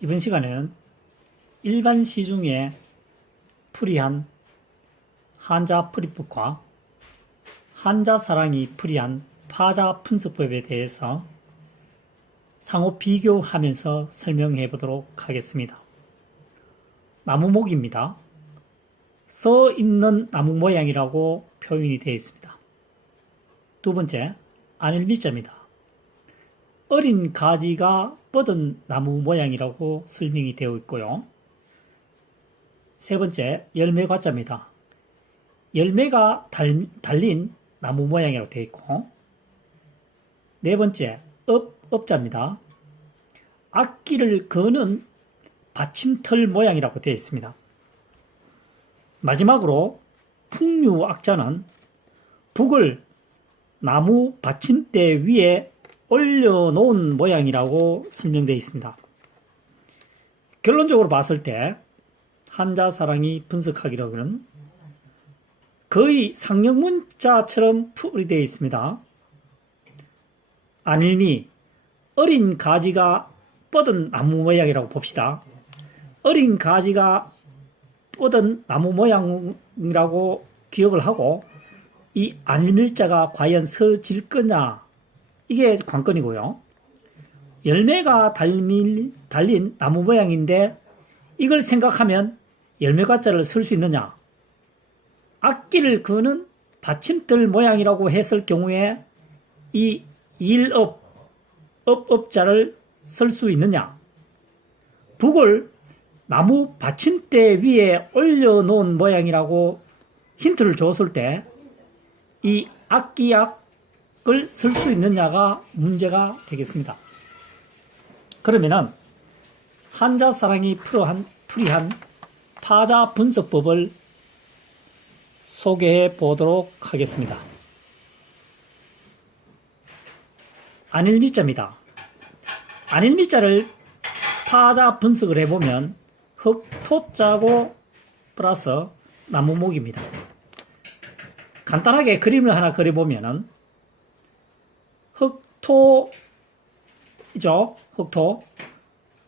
이번 시간에는 일반 시중에 풀이한 한자 풀이법과 한자사랑이 풀이한 파자 분석법에 대해서 상호 비교하면서 설명해 보도록 하겠습니다. 나무목입니다. 써 있는 나무 모양이라고 표현이 되어 있습니다. 두 번째, 안일미자입니다. 어린 가지가 뻗은 나무 모양이라고 설명이 되어 있고요. 세 번째, 열매과자입니다. 열매가 달린 나무 모양이라고 되어 있고, 네 번째, 업자입니다. 악기를 거는 받침털 모양이라고 되어 있습니다. 마지막으로 풍류악자는 북을 나무 받침대 위에 올려놓은 모양이라고 설명되어 있습니다. 결론적으로 봤을 때 한자사랑이 분석하기로는 거의 상형문자처럼 풀이되어 있습니다. 안일미, 어린 가지가 뻗은 나무 모양이라고 봅시다. 어린 가지가 뻗은 나무 모양이라고 기억을 하고, 이 안일밀자가 과연 서질 거냐, 이게 관건이고요. 열매가 달린 나무 모양인데 이걸 생각하면 열매과자를 쓸 수 있느냐, 악기를 거는 받침들 모양이라고 했을 경우에 이 업자를 쓸 수 있느냐, 북을 나무 받침대 위에 올려놓은 모양이라고 힌트를 줬을 때 이 악기약을 쓸 수 있느냐가 문제가 되겠습니다. 그러면은 한자사랑이 풀이한 파자 분석법을 소개해 보도록 하겠습니다. 안일미자입니다. 안일미자를 파자 분석을 해보면 흑토자고 플러스 나무목입니다. 간단하게 그림을 하나 그려보면은 흑토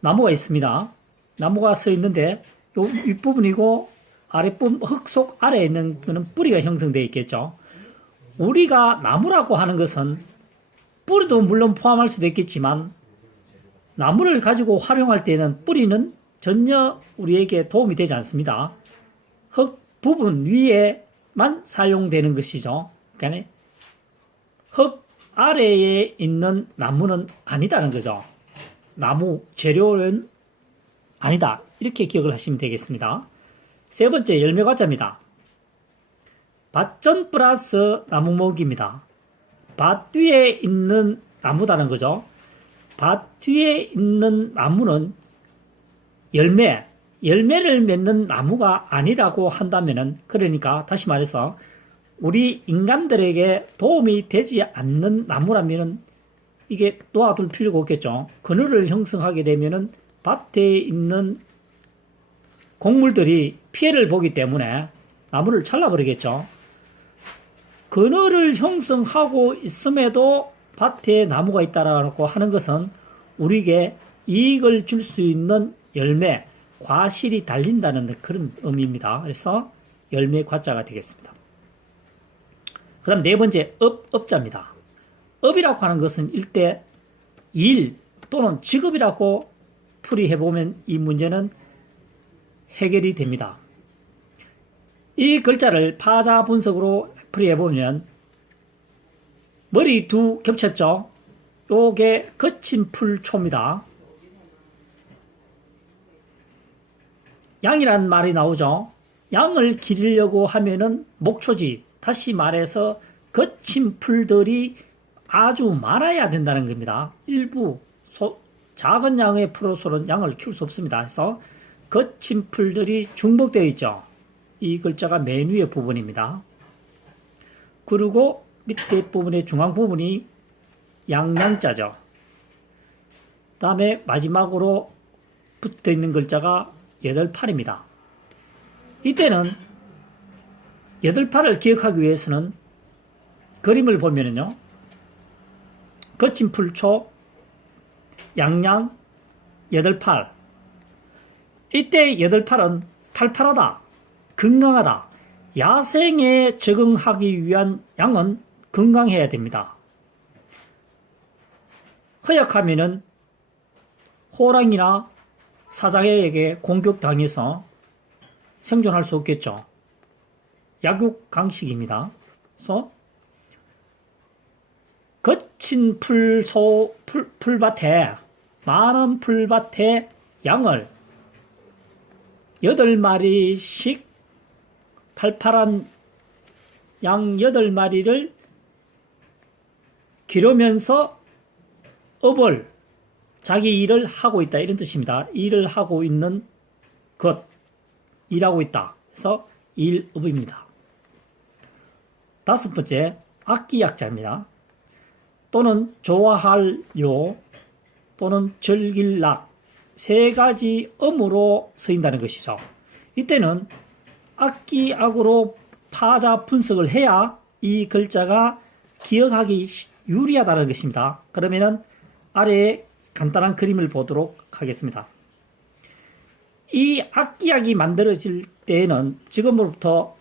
나무가 있습니다. 나무가 서 있는데 요 윗부분이고 아랫부분, 흙 속 아래에 있는 거는 뿌리가 형성되어 있겠죠. 우리가 나무라고 하는 것은 뿌리도 물론 포함할 수도 있겠지만 나무를 가지고 활용할 때는 뿌리는 전혀 우리에게 도움이 되지 않습니다. 흙 부분 위에만 사용되는 것이죠. 그러니까 흙 아래에 있는 나무는 아니다는 거죠. 나무 재료는 아니다, 이렇게 기억을 하시면 되겠습니다. 세 번째, 열매과자입니다. 밭전 플러스 나무목입니다. 밭 위에 있는 나무다는 거죠. 밭 위에 있는 나무는 열매를 맺는 나무가 아니라고 한다면은, 그러니까 다시 말해서 우리 인간들에게 도움이 되지 않는 나무라면은 이게 놓아둘 필요가 없겠죠. 그늘을 형성하게 되면은 밭에 있는 곡물들이 피해를 보기 때문에 나무를 잘라버리겠죠. 그늘을 형성하고 있음에도 밭에 나무가 있다라고 하는 것은 우리에게 이익을 줄 수 있는 열매, 과실이 달린다는 그런 의미입니다. 그래서 열매 과자가 되겠습니다. 그 다음 네 번째, 업자입니다. 업이라고 하는 것은 일대 일 또는 직업이라고 풀이해보면 이 문제는 해결이 됩니다. 이 글자를 파자 분석으로 풀이해보면 머리 두 겹쳤죠? 요게 거친 풀초입니다. 양이란 말이 나오죠? 양을 기르려고 하면은 목초지, 다시 말해서 거친 풀들이 아주 많아야 된다는 겁니다. 일부 작은 양의 풀로서는 양을 키울 수 없습니다. 그래서 거친 풀들이 중복되어 있죠. 이 글자가 맨 위의 부분입니다. 그리고 밑에 부분의 중앙 부분이 양양자죠. 다음에 마지막으로 붙어 있는 글자가 여덟팔입니다. 이때는 여덟팔을 기억하기 위해서는 그림을 보면요, 거친 풀초, 양양, 8팔. 이때 8팔은 팔팔하다, 건강하다, 야생에 적응하기 위한 양은 건강해야 됩니다. 허약하면은 호랑이나 사자에게 공격당해서 생존할 수 없겠죠. 약육 강식입니다. 그래서 거친 풀밭에, 많은 풀밭에 양을 8마리씩 팔팔한 양 8마리를 기르면서 업을, 자기 일을 하고 있다, 이런 뜻입니다. 일을 하고 있는 것, 일하고 있다. 그래서 일업입니다. 5번째, 악기약자입니다. 또는 좋아할요, 또는 즐길락, 3가지 음으로 쓰인다는 것이죠. 이때는 악기악으로 파자 분석을 해야 이 글자가 기억하기 유리하다는 것입니다. 그러면은 아래에 간단한 그림을 보도록 하겠습니다. 이 악기약이 만들어질 때에는 지금으로부터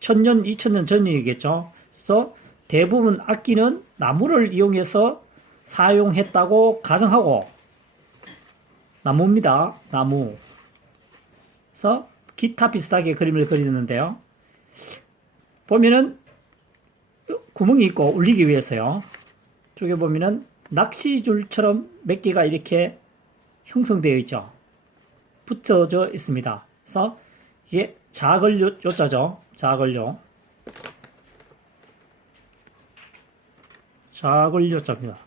1000년, 2000년 전이겠죠. 그래서 대부분 악기는 나무를 이용해서 사용했다고 가정하고, 나무입니다. 나무. 그래서 기타 비슷하게 그림을 그리는데요. 보면은 구멍이 있고 울리기 위해서요. 저기 보면은 낚시줄처럼 몇 개가 이렇게 형성되어 있죠. 붙어져 있습니다. 그래서 이게 자걸요자죠. 자걸요. 자걸요자입니다.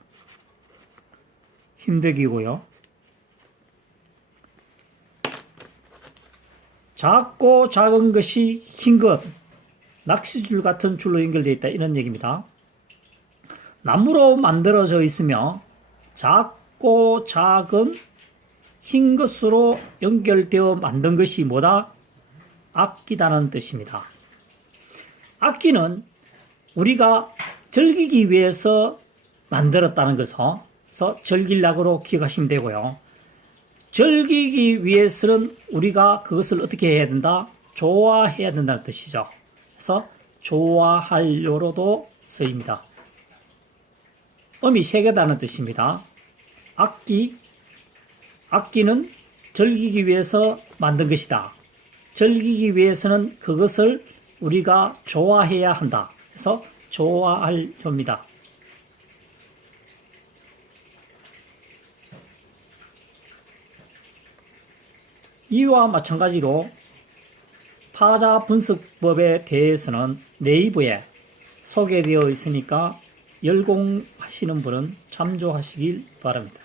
힘들기고요. 작고 작은 것이 흰 것, 낚시줄 같은 줄로 연결되어 있다, 이런 얘기입니다. 나무로 만들어져 있으며 작고 작은 흰 것으로 연결되어 만든 것이 뭐다? 악기다는 뜻입니다. 악기는 우리가 즐기기 위해서 만들었다는 것에서 즐길락으로 기억하시면 되고요. 즐기기 위해서는 우리가 그것을 어떻게 해야 된다? 좋아해야 된다는 뜻이죠. 그래서 좋아하려로도 쓰입니다. 음이 3개다는 뜻입니다. 악기는 즐기기 위해서 만든 것이다. 즐기기 위해서는 그것을 우리가 좋아해야 한다. 그래서 좋아하려입니다. 이와 마찬가지로 파자 분석법에 대해서는 네이버에 소개되어 있으니까 열공하시는 분은 참조하시길 바랍니다.